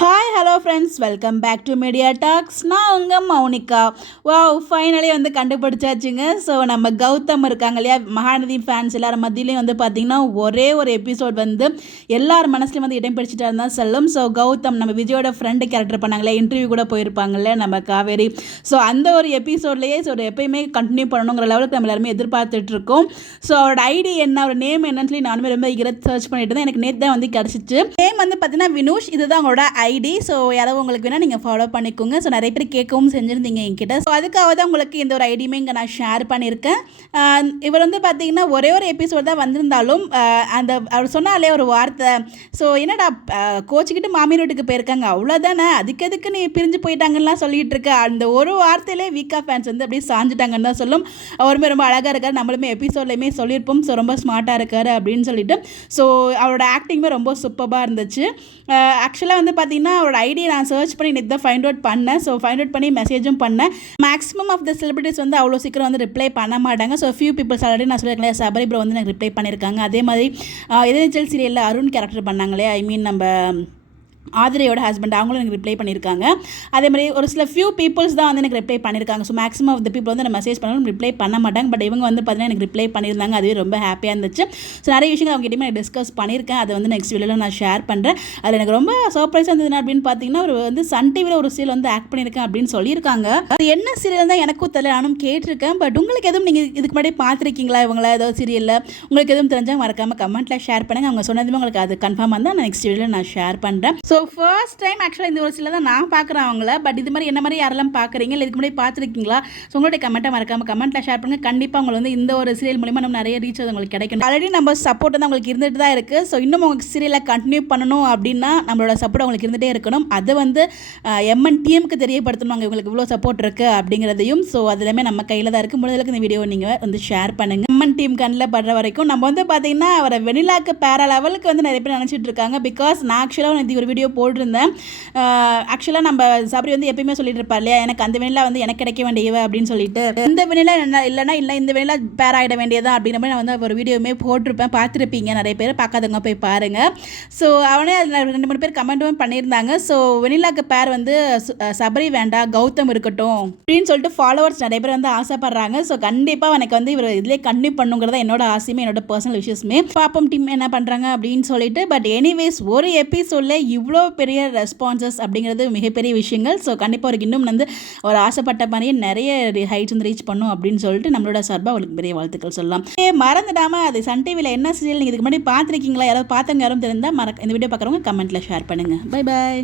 Hi hello friends, welcome back to media talks. நான் உங்கள் Mounika. Finally கண்டுபிடிச்சாச்சுங்க. So நம்ம கௌதம் இருக்காங்க இல்லையா, மகாநதி ஃபேன்ஸ் எல்லாரும் மத்தியிலையும் பார்த்திங்கன்னா ஒரே ஒரு எபிசோட் எல்லார் மனசுலையும் இடம் பிடிச்சிட்டா இருந்தால் சொல்லும். ஸோ கௌதம் நம்ம விஜயோட ஃப்ரெண்டு கேரக்டர் பண்ணாங்களே, இன்டர்வியூ கூட போயிருப்பாங்கல்ல நம்ம காவேரி. ஸோ அந்த ஒரு எபிசோட்லேயே எப்பயுமே கண்டினியூ பண்ணணுங்கிற லெவலுக்கு நம்ம எல்லாருமே எதிர்பார்த்துட்ருக்கோம். ஸோ அவரோட ஐடி என்ன, அவரோட நேம் என்னன்னு சொல்லி நானுமே ரொம்ப சர்ச் பண்ணிட்டு இருந்தேன். எனக்கு நேற்று தான் கிடச்சிச்சு. நேம் பார்த்தீங்கன்னா வினோஷ். இதுதான் அவங்களோட ஐடி. ஸோ யாராவது உங்களுக்கு வேணால் நீங்கள் ஃபாலோ பண்ணிக்கோங்க. ஸோ நிறைய பேர் கேட்கவும் செஞ்சுருந்தீங்க என்கிட்ட. ஸோ அதுக்காக தான் உங்களுக்கு இந்த ஒரு ஐடியுமே இங்கே நான் ஷேர் பண்ணியிருக்கேன். இவர் பார்த்தீங்கன்னா ஒரே ஒரு எபிசோட் தான் வந்திருந்தாலும் அவர் சொன்னாலே ஒரு வார்த்தை, ஸோ என்னடா கோச்சிக்கிட்டு மாமியார் வீட்டுக்கு போயிருக்காங்க அவ்வளோதானே, அதுக்கு நீ பிரிஞ்சு போயிட்டாங்கலாம் சொல்லிட்டு இருக்க, அந்த ஒரு வார்த்தையிலே வீக்கா ஃபேன்ஸ் அப்படியே சாஞ்சிட்டாங்கன்னு தான் சொல்லும். அவருமே ரொம்ப அழகாக இருக்கார், நம்மளுமே எபிசோட்லையுமே சொல்லியிருப்போம். ஸோ ரொம்ப ஸ்மார்ட்டாக இருக்கார் அப்படின்னு சொல்லிட்டு. ஸோ அவரோட ஆக்டிங்குமே ரொம்ப சூப்பராக இருந்துச்சு. ஆக்சுவலாக பார்த்தீங்கன்னா அவரோட ஐடியை நான் சர்ச் பண்ணி நேற்று தான் ஃபைண்ட் அவுட் பண்ணேன். ஸோ ஃபைண்ட் அவுட் பண்ணி மெசேஜும் பண்ணேன். மேக்ஸிமம் ஆஃப் த செலிபிரிட்டிஸ் அவ்வளோ சீக்கிரம் ரிப்ளை பண்ண மாட்டாங்க. ஸோ ஃபியூ பீப்புள்ஸ் ஆல்ரெடி நான் சொல்லியிருக்கேன், சபரி ப்ரோ எனக்கு ரிப்ளை பண்ணியிருக்காங்க. அதே மாதிரி எதிர்நீச்சல் சீரியலில் அருண் கேரக்டர் பண்ணாங்களே, ஐ மீன் நம்ம ஆதிரையோட ஹஸ்பண்ட், அவங்களும் எனக்கு ரிப்ளை பண்ணியிருக்காங்க. அதே மாதிரி ஒரு சில ஃபியூ பீப்புள்ஸ் தான் எனக்கு ரிப்ளை பண்ணியிருக்காங்க. So maximum of the people நான் மெசேஜ் பண்ணாலும் ரிப்ளை பண்ண மாட்டாங்க. பட் இவங்க பார்த்தீங்கன்னா எனக்கு ரிப்ளை பண்ணியிருந்தாங்க. அதுவே ரொம்ப ஹாப்பியாக இருந்துச்சு. ஸோ நிறைய விஷயங்கள் அவங்ககிட்டயுமே நான் டிஸ்கஸ் பண்ணியிருக்கேன். அதை நெக்ஸ்ட் வீடியோவில் நான் ஷேர் பண்ணுறேன். அதில் எனக்கு ரொம்ப சர்ப்ரைஸாக இருந்தது அப்படின்னு பார்த்தீங்கன்னா, ஒரு சன் டிவியில் ஒரு சீரியல் ஆக்ட் பண்ணியிருக்கேன் அப்படின்னு சொல்லியிருக்காங்க. அது என்ன சீரியல் தான் எனக்கும் தெரியல, நானும் கேட்டிருக்கேன். பட் உங்களுக்கு எதுவும் நீங்கள் இதுக்கு முன்னாடி பார்த்துருக்கீங்களா இவங்கள ஏதாவது சீரியலில்? உங்களுக்கு எதுவும் தெரிஞ்சால் மறக்காமல் கமெண்ட்டில் ஷேர் பண்ணுங்கள். அவங்க சொன்னதுமே உங்களுக்கு அது கன்ஃபார்ம் வந்தால் நான் நெக்ஸ்ட் வீடியோவில் நான் ஷேர் பண்ணுறேன். ஸோ ஃபர்ஸ்ட் டைம் ஆக்சுவலாக இந்த ஒரு சில தான் நான் பார்க்குறேன் அவங்கள. பட் இது மாதிரி என்ன மாதிரி யாரெல்லாம் பார்க்குறீங்க, இல்லை இதுக்கு முன்னாடி பார்த்துருக்கீங்களா? ஸோ உங்களுடைய கமெண்ட்டை மறக்காமல் கமெண்ட்டில் ஷேர் பண்ணுங்கள். கண்டிப்பாக உங்களுக்கு இந்த ஒரு சீரியல் மூலிமா நம்ம நிறைய ரீச் உங்களுக்கு கிடைக்கும். ஆல்ரெடி நம்ம சப்போர்ட் தான் உங்களுக்கு இருந்துட்டு தான் இருக்குது. ஸோ இன்னும் உங்களுக்கு சீரியலை கண்டினியூ பண்ணணும் அப்படின்னா நம்மளோட சப்போர்ட் உங்களுக்கு இருந்துகிட்டே இருக்கணும். அதை எம்என் டீமுக்கு தெரியப்படுத்தணும் இவங்களுக்கு இவ்வளோ சப்போர்ட் இருக்குது அப்படிங்கிறதையும். ஸோ அதுலேயுமே நம்ம கையில் தான் இருக்குது. முடிஞ்சளவுக்கு இந்த வீடியோ நீங்கள் ஷேர் பண்ணுங்கள். எம்என் டீம் கண்ணில் படுற வரைக்கும் நம்ம பார்த்தீங்கன்னா அவரை வெனிலாக்கு பேர லெவலுக்கு நிறைய பேர் நினச்சிட்டு இருக்காங்க. பிகாஸ் நான் ஆக்சுவலாக இது ஒரு வீடியோ போட்டிருந்தேன். ஆக்சுவலாக நம்ம சபரி எப்பயுமே சொல்லிட்டு இருப்பார் இல்லையா, எனக்கு அந்த வெனிலா எனக்கு கிடைக்க வேண்டியவ அப்படின்னு சொல்லிட்டு, இந்த வெனிலா இல்லைனா இல்லை இந்த வெனிலா பேர் ஆகிட வேண்டியதா அப்படின்ற மாதிரி நான் ஒரு வீடியோவுமே போட்டிருப்பேன். பார்த்துருப்பீங்க, நிறைய பேர் பார்க்காதவங்க போய் பாருங்கள். ஸோ அவனே அதில் 2-3 பேர் கமெண்ட்டும் பண்ணியிருந்தாங்க. ஸோ வெனிலாக்கு பேர் சபரி வேண்டாம், கௌதம் இருக்கட்டும் அப்படின்னு சொல்லிட்டு ஃபாலோவர்ஸ் நிறைய பேர் ஆசைப்படுறாங்க. ஸோ கண்டிப்பாக எனக்கு இவர் இதிலே கண்டினியூ பண்ணுங்கிறத என்னோட ஆசையுமே என்னோட பர்சனல் விஷயமே. பாப்பம் டீம் என்ன பண்ணுறாங்க அப்படின்னு சொல்லிட்டு. பட் எனிவேஸ் ஒரு எபிசோடில் இவ்வளோ பெரிய ரெஸ்பான்சஸ் அப்படிங்கிறது மிகப்பெரிய விஷயங்கள். ஸோ கண்டிப்பாக அவருக்கு இன்னும் ஒரு ஆசைப்பட்ட மாதிரியே நிறைய ஹைட்ஸ் ரீச் பண்ணும் அப்படின்னு சொல்லிட்டு நம்மளோட சார்பாக அவங்களுக்கு பெரிய வாழ்த்துக்கள் சொல்லலாம். மறந்துடாமல் அது சன் டிவியில் என்ன சீரியல் நீங்கள் இதுக்கு முன்னாடி பார்த்துருக்கீங்களா, யாராவது பார்த்தவங்க யாரும் தெரிந்தால் இந்த வீடியோ பார்க்குறவங்க கமெண்ட்டில் ஷேர் பண்ணுங்கள். Bye bye.